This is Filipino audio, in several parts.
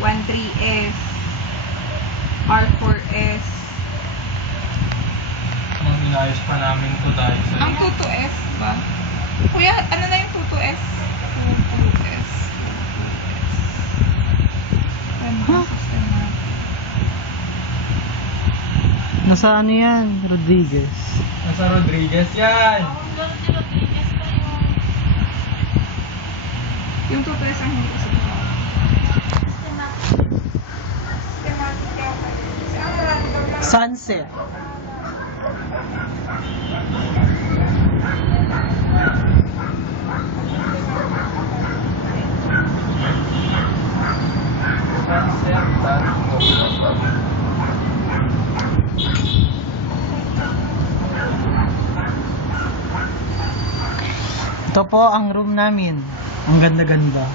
13S, R4S. Inayos pa namin ito dahil sa... Ang 22S ba? Kuya, ano na yung 22S? 22S. Huh? Nasa ano yan? Rodriguez. Nasa Rodriguez yan! Yung 22S ang hindi ko sigurado. Schematic kaya pa. Kasi ano lang ito lang. Sunset. Ito po ang room namin. Ang ganda-ganda.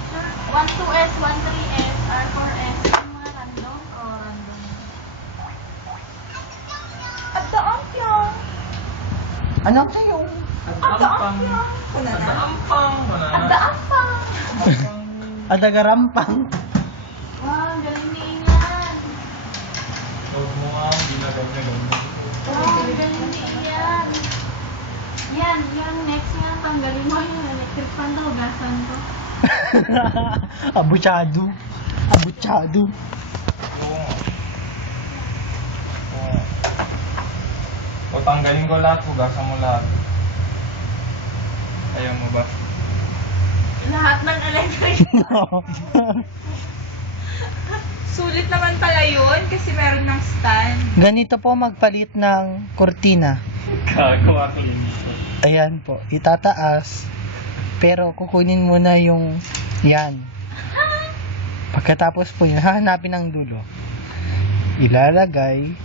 12S, 13S, R4S, yung mga random o random? At daan yan. Ano kayo? At daan yan. Kuna na. Ampang! At daan pa. Adagarampang. Wow, galing ni Ian. Huwag mo nga, ginaganyan. Wow, galing ni Ian. Yan, yung next nga, tanggalin mo yung electric fan na hugasan ko. Abuchado. Abuchado. Oo nga. Oo. O tanggalin ko lahat, hugasan mo lahat. Ayaw mo ba? Lahat ng electric. Sulit naman pala yun kasi meron ng stand. Ganito po magpalit ng kortina. Gagawa ko yun. Ayan po, itataas. Pero kukunin muna yung yan. Pagkatapos po yun, hahanapin ang dulo. Ilalagay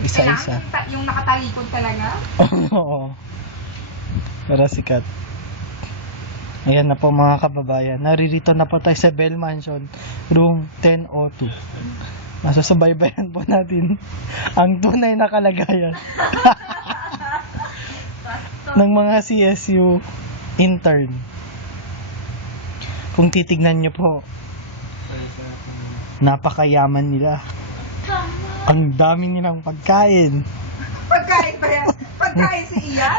isa-isa. Kailangan yung nakatalikod talaga. Oo. Para sikat. Ayan na po mga kababayan. Naririto na po tayo sa Bell Mansion, room 1002. Masasubaybayan po natin ang tunay na kalagayan ng mga CSU intern. Kung titignan nyo po, napakayaman nila. Ang dami nilang pagkain. Pagkain ba yan? Pagkain si Ian?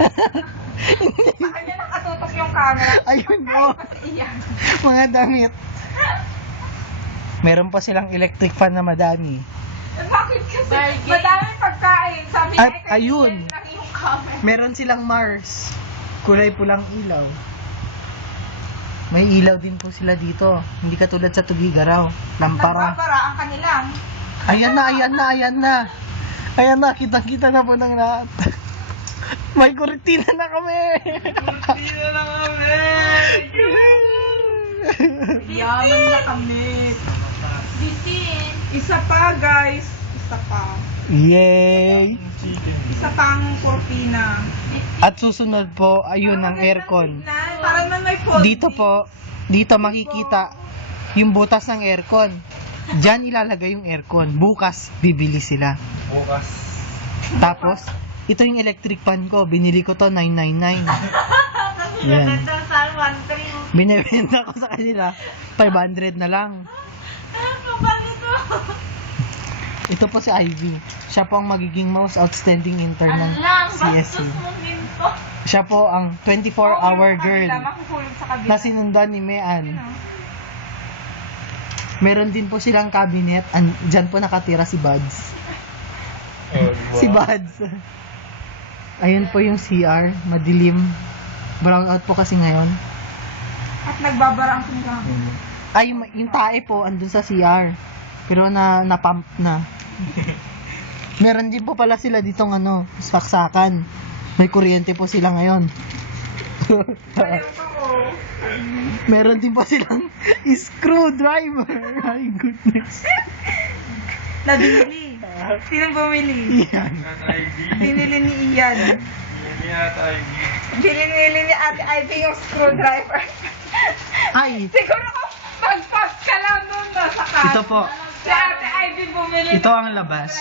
Sa kanya nakatutok yung camera. Ayun po, Pagkain pa si Ian. mga damit. Meron pa silang electric fan na madami. Bakit kasi? Bargain. Madaming pagkain. Sabi At niya, kay ayun. Ian lang yung camera. Meron silang Mars. Kulay pulang ilaw. May ilaw din po sila dito. Hindi katulad sa Tugigaraw. Lampara. Nagbabara ang kanilang. Ayan na, ayan na, ayan na. Ayan na, kitang-kita na po ng lahat. May kurtina na kami. Kurtina na kami! Yaman na kami. Bisin. Isa pa guys. Isa pa. Yay! Chicken. Isa pang kurtina. At susunod po, ayun ang aircon. Para na may fold. Dito po, dito makikita yung butas ng aircon. Diyan ilalagay yung aircon. Bukas, bibili sila. Bukas. Tapos, ito yung electric fan ko. Binili ko to 999. Yan. Ganda sa 1-3. Binibenta ko sa kanila 500 na lang. Kapal nito. Ito po si Ivy. Siya po ang magiging most outstanding intern ng Alang, CSU. bastos mo ginto. Siya po ang 24-hour girl Makukulong sa kabila. na sinundan ni Mean. Meron din po silang cabinet. Diyan po nakatira si Buds. Si Buds. Ayun po yung CR. Madilim. Brown out po kasi ngayon. At nagbabara ang pinggang. Ay, yung tae po andun sa CR. Pero na-pump na. Meron din po pala sila ditong saksakan. May kuryente po sila ngayon. Ayaw ko. Meron din po silang screwdriver. My goodness. Nabili. Sinong bumili? Yan. Binili ni Ian. Hindi yata ID. Binili ni Ate Ivy yung screwdriver. Ay, Siguro kung mag-pass ka lang doon na sa car. ito po. Si Ate Ivy bumili Ito ang labas.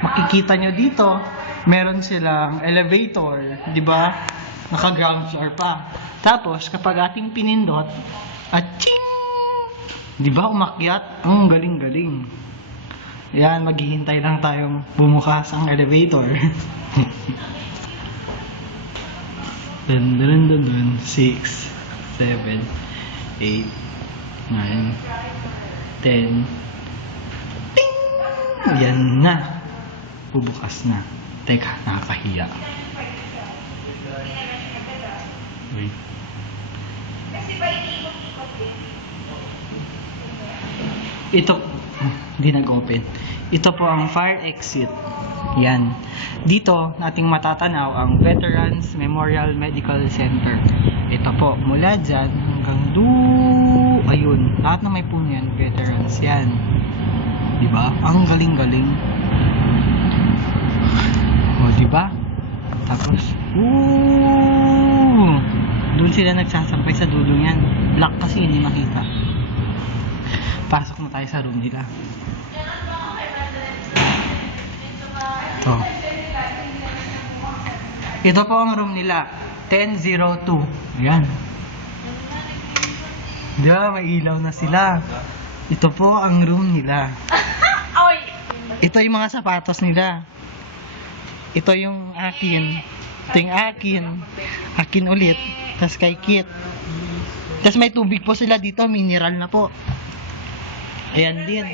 Makikita nyo dito, meron silang elevator, di ba? Naka-ground floor pa. Tapos, kapag ating pinindot, at ching! Di ba umakyat? Ang galing-galing. Yan, maghihintay lang tayong bumukas ang elevator. Dun, dun, dun, dun. 6, 7, 8, 9, 10. Ting! Yan na. Bubukas na. Teka, nakakahiya. Wait. Ito, hindi nag-open. Ito po ang fire exit. Yan. Dito, nating matatanaw ang Veterans Memorial Medical Center. Ito po, mula dyan hanggang ayun. Lahat na may puno yan, veterans. Yan. Diba? Ang galing-galing. O, diba? Tapos, doon sila nagsasampay sa dulo yan. Black kasi, hindi makita. Pasok na tayo sa room nila. Ito po ang room nila. 1002. Ayan. Diba, may ilaw na sila. Ito po ang room nila. Ito yung mga sapatos nila. Ito yung akin. Ito yung akin. Akin ulit. Tapos kay Kit. Tapos may tubig po sila dito. Mineral na po. Ayan din.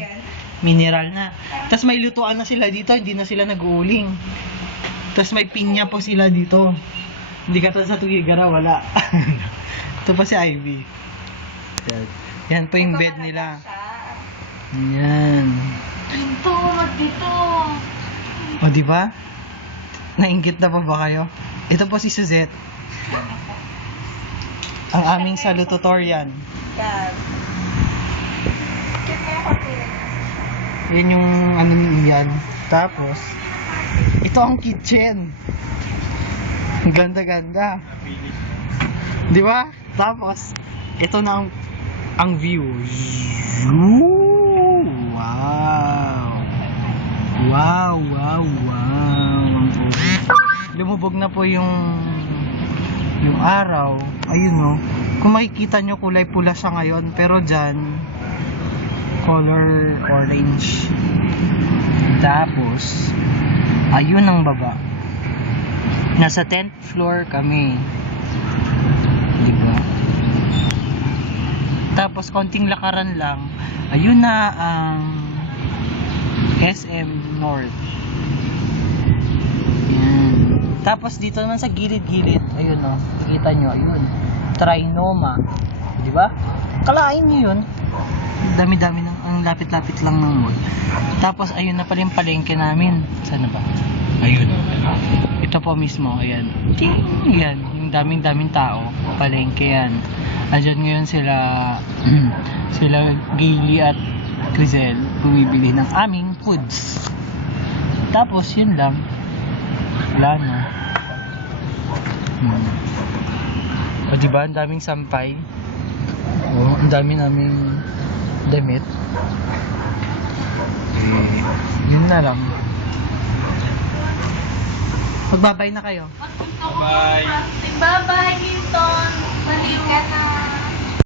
Mineral na. Tapos may lutuan na sila dito. Hindi na sila nag-uuling. Tapos may pinya po sila dito. Hindi ka sa Tugigara. Wala. Ito pa si Ivy. Yan po yung bed nila. Yan. Dito, dito. O, diba? Nainggit na po ba kayo? Ito po si Suzette. Ang aming salutatorian. Yan. Cute na yung kapit. Yan yung ano ni Ian. Tapos, ito ang kitchen. Ang ganda-ganda. Di ba? Tapos, ito na ang view. Wow! Wow, wow, wow. Lumubog na po yung araw. Ayun no. Kung makikita nyo, kulay pula siya ngayon. Pero dyan, color orange. Tapos, ayun ang baba. Nasa 10th floor kami. Diba? Tapos, konting lakaran lang. Ayun na ang SM North. Yan. Tapos, dito naman sa gilid-gilid. Ayun o. Nakikita nyo. Ayun. Trinoma. Diba? Kalain nyo yun. Dami-dami ng, ang lapit-lapit lang ng mall. Tapos ayun na pala yung palengke namin. Sana ba? Ayun. Ito po mismo, ayan. Ting! Yan, yung daming-daming tao. Palengke yan. Andyan ngayon sila sila Gaily at Crizel bumibili ng aming foods. Tapos yun lang. Wala na. O diba, ang daming sampay. O, ang dami naming damit. Yun na lang. Magbabay na kayo. Bye-bye. Bye-bye, Clinton. Baliw ka na.